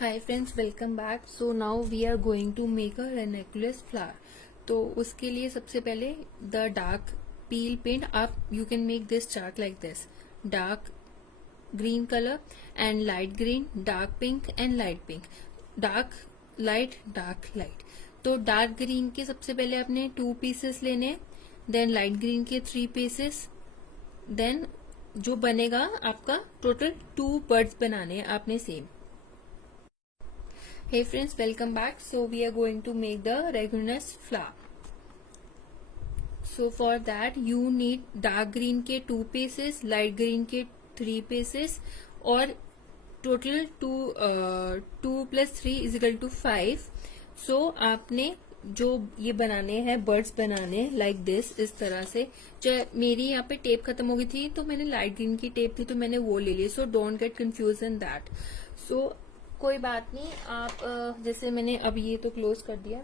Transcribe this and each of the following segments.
Hi friends, welcome back. So now we are going to make a ranunculus flower. तो उसके लिए सबसे पहले the dark peel paint आप you can make this chart like this: dark green color and light green, dark pink and light pink, dark light, dark light. तो dark green के सबसे पहले आपने 2 पीसेस लेने हैं, देन लाइट ग्रीन के 3 pieces, then जो बनेगा आपका टोटल 2 बर्ड्स बनाने हैं आपने same. Hey friends, welcome back. So we are going to make the ranunculus flower. So for that you need dark green के 2 pieces, light green के 3 pieces और total 2 plus 3 is equal to 5. So आपने जो ये बनाने हैं birds बनाने like this, इस तरह से. मेरी यहाँ पे टेप खत्म हो गई थी तो मैंने लाइट ग्रीन की टेप थी तो मैंने वो ले ली. So don't get confuse in that. So कोई बात नहीं, आप जैसे मैंने अब ये तो क्लोज कर दिया.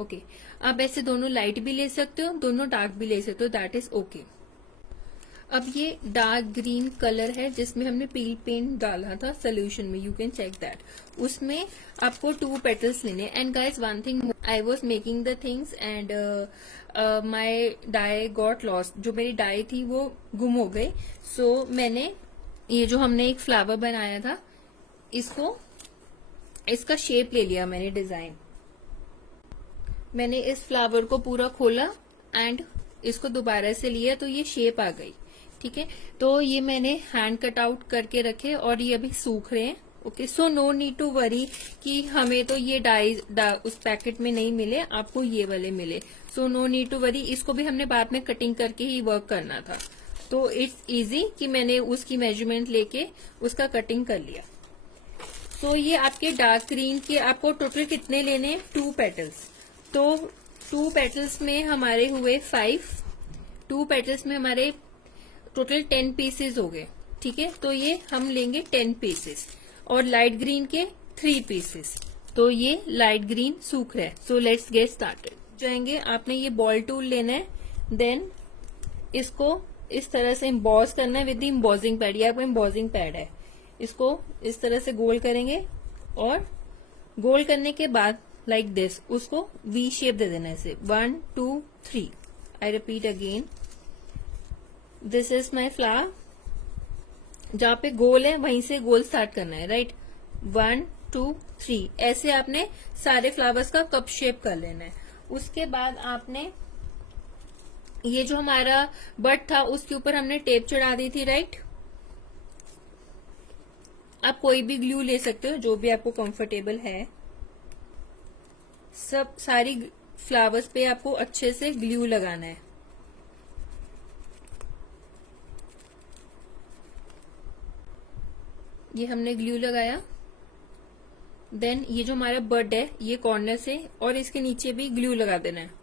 ओके, आप ऐसे दोनों लाइट भी ले सकते हो, दोनों डार्क भी ले सकते हो, दैट इज ओके. अब ये डार्क ग्रीन कलर है जिसमें हमने पील पेंट डाला था सोल्यूशन में, यू कैन चेक दैट. उसमें आपको 2 पेटल्स लेने. And guys one thing, I was making the things and my dye got lost. जो मेरी डाई थी वो गुम हो गई. सो मैंने ये जो हमने एक फ्लावर बनाया था इसका शेप ले लिया मैंने, डिजाइन. मैंने इस फ्लावर को पूरा खोला एंड इसको दोबारा से लिया तो ये शेप आ गई. ठीक है, तो ये मैंने हैंड कट आउट करके रखे और ये अभी सूख रहे हैं. Okay, so no need to worry कि हमें तो ये डाई उस पैकेट में नहीं मिले, आपको ये वाले मिले. So no need to worry. इसको भी हमने बाद में कटिंग करके ही वर्क करना था, तो इट्स इजी कि मैंने उसकी मेजरमेंट लेके उसका कटिंग कर लिया. तो ये आपके डार्क ग्रीन के आपको टोटल कितने लेने? 2 पेटल्स. तो 2 पेटल्स में हमारे हुए 5. 2 पेटल्स में हमारे टोटल 10 पीसेस हो गए. ठीक है, तो ये हम लेंगे 10 पीसेस और लाइट ग्रीन के 3 पीसेस. तो ये लाइट ग्रीन सूख रहा है. So let's get started. जाएंगे, आपने ये बॉल टूल लेना है, देन इसको इस तरह से एम्बॉस करना है विद द एम्बॉसिंग पैड. ये आपका एम्बॉसिंग पैड है. इसको इस तरह से गोल करेंगे और गोल करने के बाद लाइक दिस उसको वी शेप दे देना है. ऐसे 1 2 3. I repeat again, this is my flower. जहां पे गोल है वहीं से गोल स्टार्ट करना है, राइट. 1 2 3 ऐसे आपने सारे फ्लावर्स का कप शेप कर लेना है. उसके बाद आपने ये जो हमारा बट था उसके ऊपर हमने टेप चढ़ा दी थी, राइट. आप कोई भी ग्लू ले सकते हो जो भी आपको कंफर्टेबल है. सब सारी फ्लावर्स पे आपको अच्छे से ग्लू लगाना है. ये हमने ग्लू लगाया. देन ये जो हमारा बड है ये कॉर्नर से और इसके नीचे भी ग्लू लगा देना है.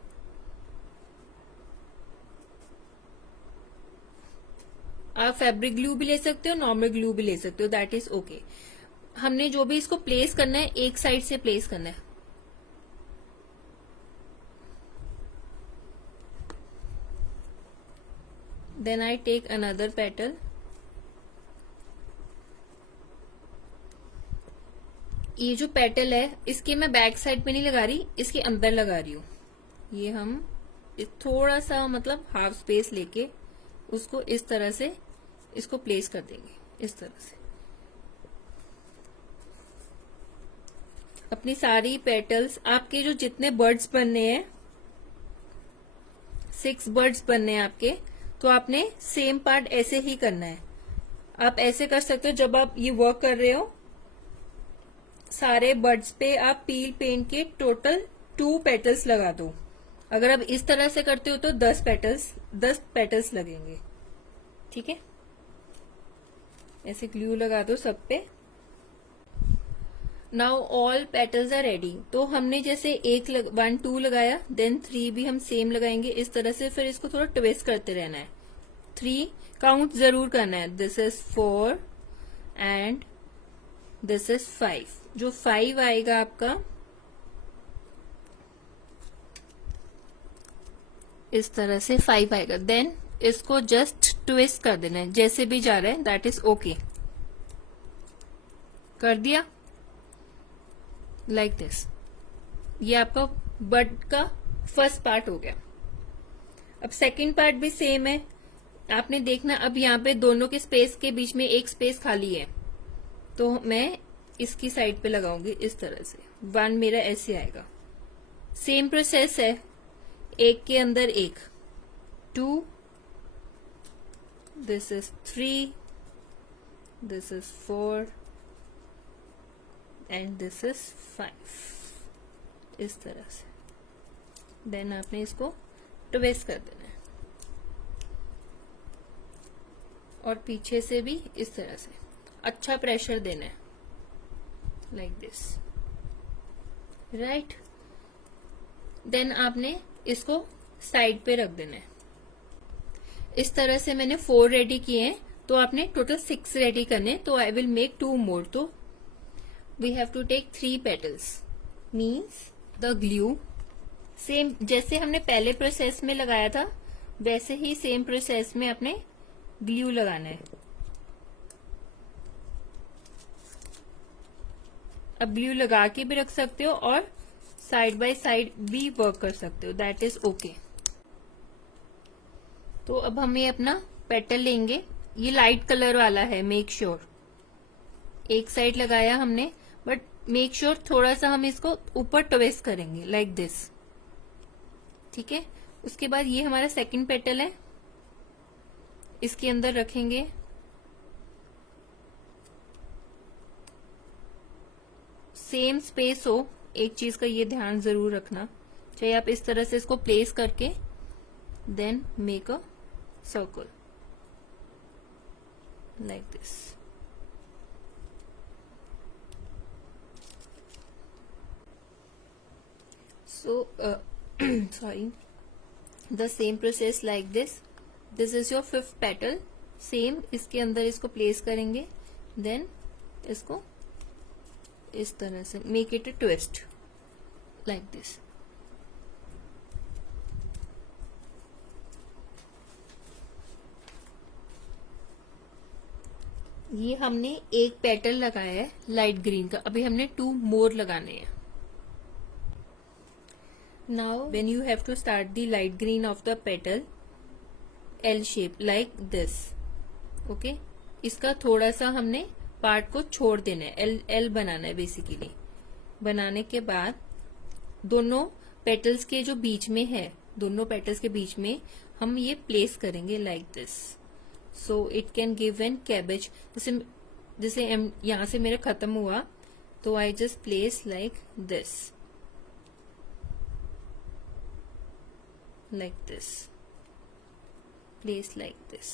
आप फैब्रिक ग्लू भी ले सकते हो, नॉर्मल ग्लू भी ले सकते हो, दैट इज ओके. हमने जो भी इसको प्लेस करना है एक साइड से प्लेस करना है. Then I take another petal. ये जो पेटल है इसके मैं बैक साइड पे नहीं लगा रही, इसके अंदर लगा रही हूं. ये हम थोड़ा सा मतलब हाफ स्पेस लेके उसको इस तरह से इसको प्लेस कर देंगे. इस तरह से अपनी सारी पेटल्स, आपके जो जितने बर्ड्स बनने हैं 6 बर्ड्स बनने हैं आपके, तो आपने सेम पार्ट ऐसे ही करना है. आप ऐसे कर सकते हो, जब आप ये वर्क कर रहे हो सारे बर्ड्स पे आप पील पेंट के टोटल 2 पेटल्स लगा दो. अगर आप इस तरह से करते हो तो 10 पेटल्स लगेंगे. ठीक है, ऐसे ग्लू लगा दो सब पे. Now all petals are ready. तो हमने जैसे 1 2 लगाया, देन 3 भी हम सेम लगाएंगे इस तरह से. फिर इसको थोड़ा ट्विस्ट करते रहना है. 3 काउंट जरूर करना है. This is 4 and this is 5. जो 5 आएगा आपका इस तरह से 5 आएगा. देन इसको जस्ट ट्विस्ट कर देना है, जैसे भी जा रहा है, दैट इज ओके. कर दिया. Like this. ये आपका बड का फर्स्ट पार्ट हो गया। अब सेकंड पार्ट भी सेम है, आपने देखना। अब यहाँ पे दोनों के स्पेस के बीच में एक स्पेस खाली है, तो मैं इसकी साइड पे लगाऊंगी इस तरह से। 1 मेरा ऐसे आएगा। सेम प्रोसेस है, एक के अंदर एक। 2, this is 3, this is 4 and this is 5, इस तरह से। देन आपने इसको ट्विस्ट कर देना है, और पीछे से भी इस तरह से अच्छा प्रेशर देना है, लाइक दिस, राइट। देन आपने इसको साइड पे रख देना है। इस तरह से मैंने 4 रेडी किए हैं, तो आपने टोटल 6 रेडी करने। तो आई विल मेक 2 मोर। तो we have to take 3 petals, means the glue same जैसे हमने पहले प्रोसेस में लगाया था, वैसे ही सेम प्रोसेस में अपने ग्लू लगाना है। अब ग्लू लगा के भी रख सकते हो और साइड बाय साइड भी वर्क कर सकते हो, दैट इज ओके। तो अब हमें अपना पेटल लेंगे, ये लाइट कलर वाला है, मेक श्योर। एक साइड लगाया हमने, बट मेक श्योर थोड़ा सा हम इसको ऊपर ट्विस्ट करेंगे, लाइक दिस, ठीक है। उसके बाद ये हमारा सेकंड पेटल है, इसके अंदर रखेंगे। सेम स्पेस हो, एक चीज का ये ध्यान जरूर रखना, चाहे आप इस तरह से इसको प्लेस करके then make a circle like this. So sorry, the same process like this. This is your 5th petal. Same इसके अंदर इसको प्लेस करेंगे, देन इसको इस तरह से make it a twist like this. ये हमने एक पेटल लगाया है लाइट ग्रीन का, अभी हमने 2 मोर लगाने हैं। Now when you have to start the light green of the petal, L shape like this, okay? इसका थोड़ा सा हमने पार्ट को छोड़ देना है, L बनाना है बेसिकली। बनाने के बाद दोनों पेटल्स के जो बीच में है, दोनों पेटल्स के बीच में हम ये प्लेस करेंगे like this, so it can give an cabbage. जैसे यहाँ से मेरा खत्म हुआ, तो I just place like this, like this, place like this.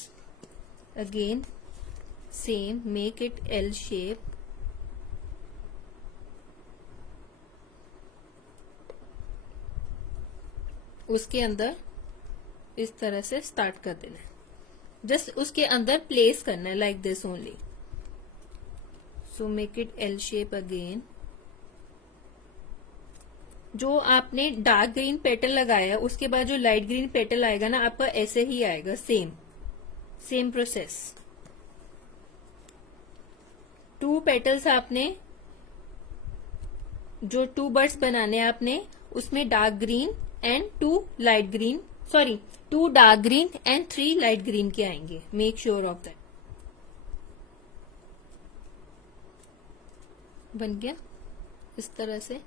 Again same, make it L shape, उसके अंदर इस तरह से स्टार्ट कर देना है, जस्ट उसके अंदर प्लेस करना है like this only. So make it L shape again. जो आपने डार्क ग्रीन पेटल लगाया, उसके बाद जो लाइट ग्रीन पेटल आएगा ना, आपका ऐसे ही आएगा, सेम प्रोसेस। 2 पेटल्स आपने, जो 2 बर्ड्स बनाने आपने, उसमें dark green and 2 light green, sorry 2 dark green and 3 light green के आएंगे, मेक श्योर ऑफ दैट। बन गया इस तरह से।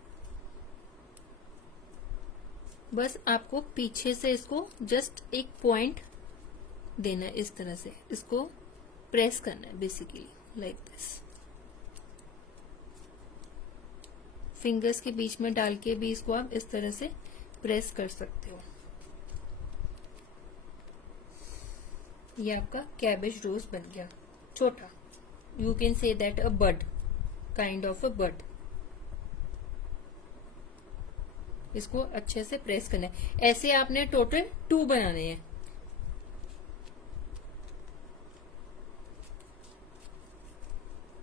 बस आपको पीछे से इसको जस्ट एक पॉइंट देना है, इस तरह से इसको प्रेस करना है बेसिकली लाइक दिस। फिंगर्स के बीच में डाल के भी इसको आप इस तरह से प्रेस कर सकते हो। ये आपका कैबेज रोज बन गया, छोटा। You can say that a bud, kind of a bud. इसको अच्छे से प्रेस करना है। ऐसे आपने टोटल 2 बनाने हैं।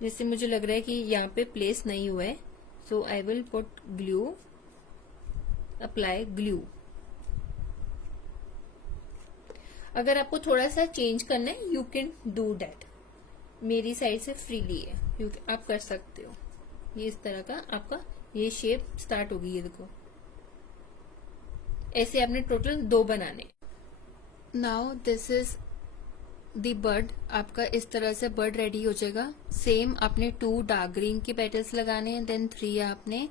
जैसे मुझे लग रहा है कि यहाँ पे प्लेस नहीं हुआ है, so I will put glue, apply glue. अगर आपको थोड़ा सा चेंज करना है, यू कैन डू दैट, मेरी साइड से फ्रीली है, आप कर सकते हो। ये इस तरह का आपका ये शेप स्टार्ट होगी, ये देखो। ऐसे आपने टोटल 2 बनाने। Now this is the bird. आपका इस तरह से बर्ड रेडी हो जाएगा। सेम आपने 2 डार्क ग्रीन के पेटल्स लगाने हैं, देन 3 आपने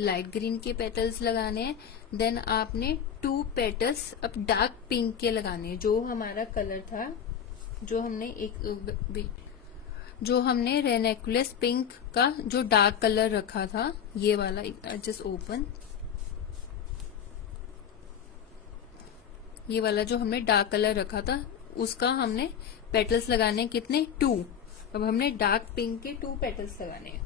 लाइट ग्रीन के पेटल्स लगाने हैं, देन आपने 2 पेटल्स अब डार्क पिंक के लगाने हैं। जो हमारा कलर था, जो हमने रेनेकुलस पिंक का जो डार्क कलर रखा था, ये वाला, जस्ट ओपन, ये वाला जो हमने डार्क कलर रखा था उसका हमने पेटल्स लगाने कितने, 2। अब हमने डार्क पिंक के 2 पेटल्स लगाने हैं।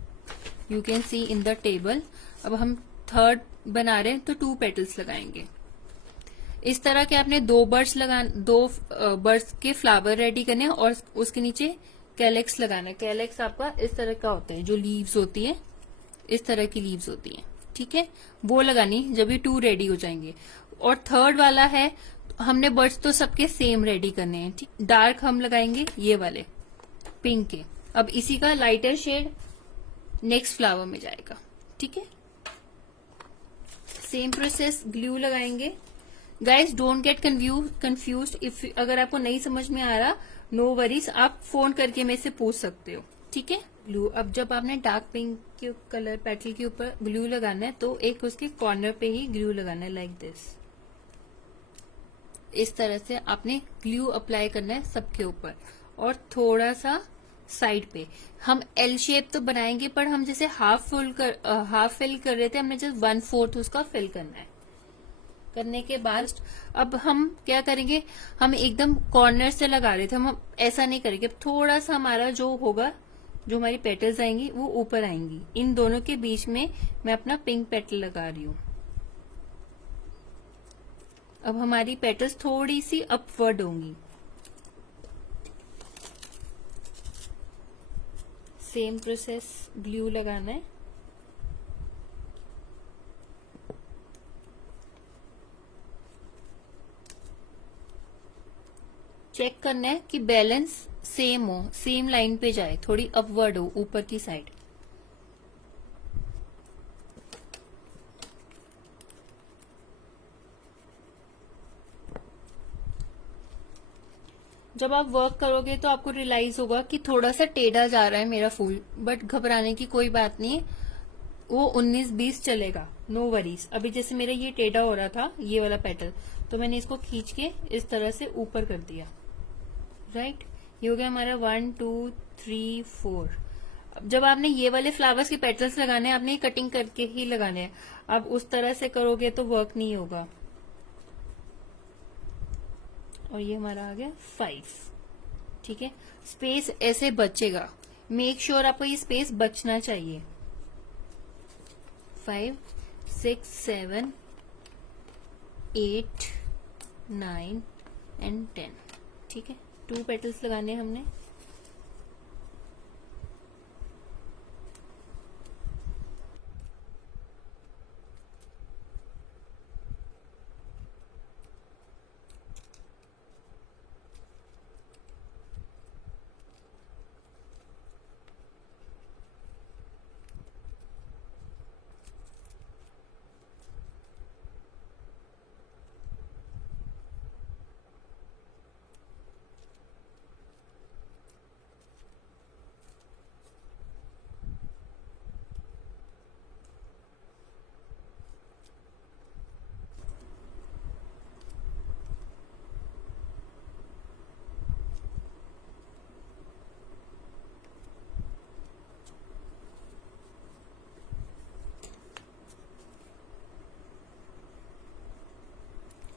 You can see in the table. अब हम 3rd बना रहे हैं तो 2 पेटल्स लगाएंगे। इस तरह के आपने 2 बर्ड्स के फ्लावर रेडी करने हैं और उसके नीचे कैलेक्स लगाना है। कैलेक्स आपका इस तरह का होता है, जो लीव्स होती है, इस तरह की लीव्स होती है, ठीक है, वो लगानी जब ये 2 रेडी हो जाएंगे। और 3rd वाला है, हमने बर्ड्स तो सबके सेम रेडी करने हैं, ठीक। डार्क हम लगाएंगे ये वाले पिंक के। अब इसी का लाइटर शेड नेक्स्ट फ्लावर में जाएगा, ठीक है। सेम प्रोसेस, ग्लू लगाएंगे। Guys don't get confused. If अगर आपको नहीं समझ में आ रहा, नो वरीज, आप फोन करके मेरे से पूछ सकते हो, ठीक है। ग्लू, अब जब आपने डार्क पिंक के कलर पेटल के ऊपर ग्लू लगाना है तो एक उसके कॉर्नर पे ही ग्लू लगाना है, लाइक दिस। इस तरह से आपने ग्लू अप्लाई करना है सबके ऊपर, और थोड़ा सा साइड पे। हम एल शेप तो बनाएंगे, पर हम जैसे हाफ फिल कर रहे थे, हमने जस्ट 1/4 उसका फिल करना है। करने के बाद अब हम क्या करेंगे, हम एकदम कॉर्नर से लगा रहे थे, हम ऐसा नहीं करेंगे। थोड़ा सा हमारा जो होगा, जो हमारी पेटल्स आएंगी वो ऊपर आएंगी। इन दोनों के बीच में मैं अपना पिंक पेटल लगा रही हूँ। अब हमारी पेटल्स थोड़ी सी अपवर्ड होंगी। सेम प्रोसेस, ग्लू लगाना है। चेक करना है कि बैलेंस सेम हो, सेम लाइन पे जाए, थोड़ी अपवर्ड हो ऊपर की साइड। जब आप वर्क करोगे तो आपको रियलाइज होगा कि थोड़ा सा टेढ़ा जा रहा है मेरा फूल, बट घबराने की कोई बात नहीं है, वो 19-20 चलेगा, नो वरीज। अभी जैसे मेरा ये टेढ़ा हो रहा था, ये वाला पेटल, तो मैंने इसको खींच के इस तरह से ऊपर कर दिया, राइट। ये हो गया हमारा 1 2 3 4। अब जब आपने ये वाले फ्लावर्स के पेटल्स लगाने हैं, आपने कटिंग करके ही लगाने हैं। अब उस तरह से करोगे तो वर्क नहीं होगा। और ये हमारा आ गया 5, ठीक है। स्पेस ऐसे बचेगा, मेक श्योर आपको ये स्पेस बचना चाहिए। 5 6 7 8 9 एंड 10, ठीक है। 2 पेटल्स लगाने हमने।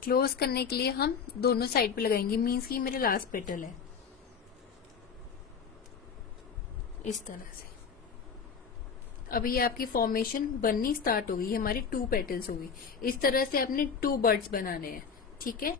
क्लोज करने के लिए हम दोनों साइड पे लगाएंगे, मीन्स कि मेरे लास्ट पेटल है, इस तरह से। अभी ये आपकी फॉर्मेशन बननी स्टार्ट होगी, हमारी 2 पेटल्स होगी। इस तरह से आपने 2 बर्ड्स बनाने हैं, ठीक है।